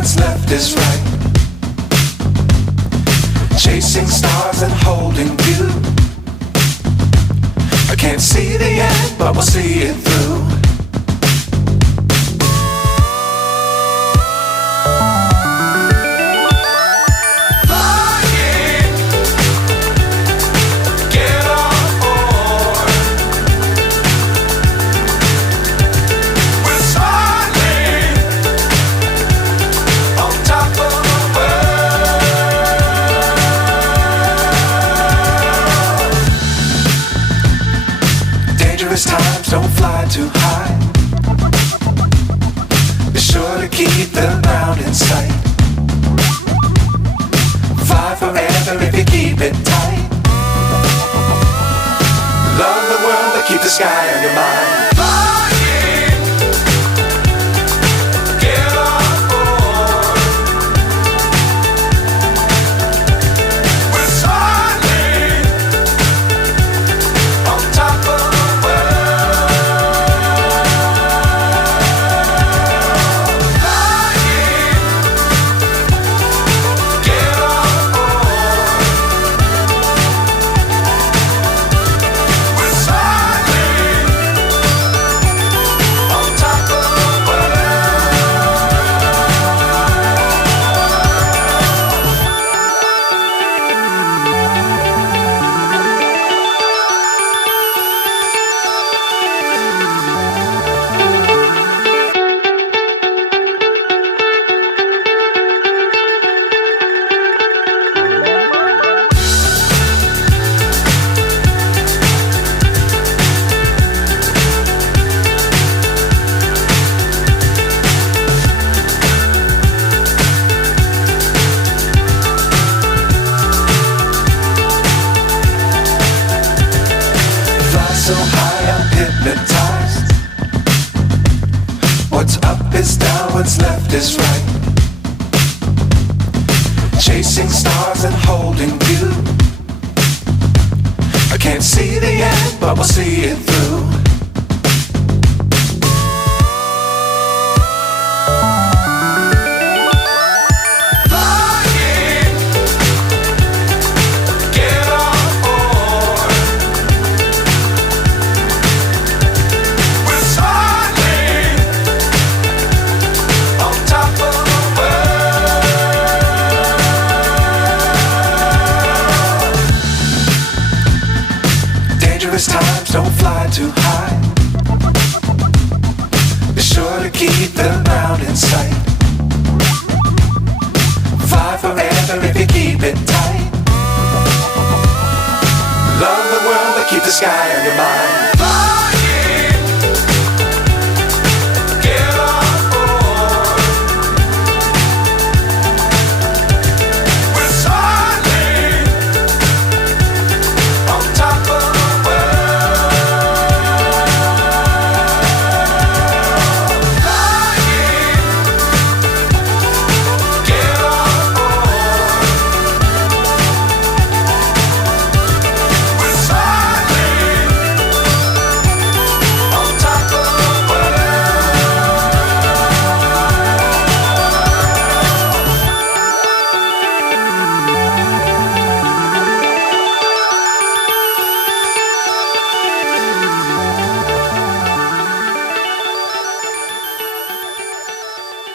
what's left is right. Chasing stars and holding you. I can't see the end, but we'll see it through. Times don't fly too high. Be sure to keep the ground in sight. Fly forever if you keep it tight. Love the world but keep the sky on your mind. So high I'm hypnotized. What's up is down, what's left is right. Chasing stars and holding you. I can't see the end, but we'll see it through. Times don't fly too high. Be sure to keep the ground in sight. Fly forever if you keep it tight. Love the world but keep the sky on your mind.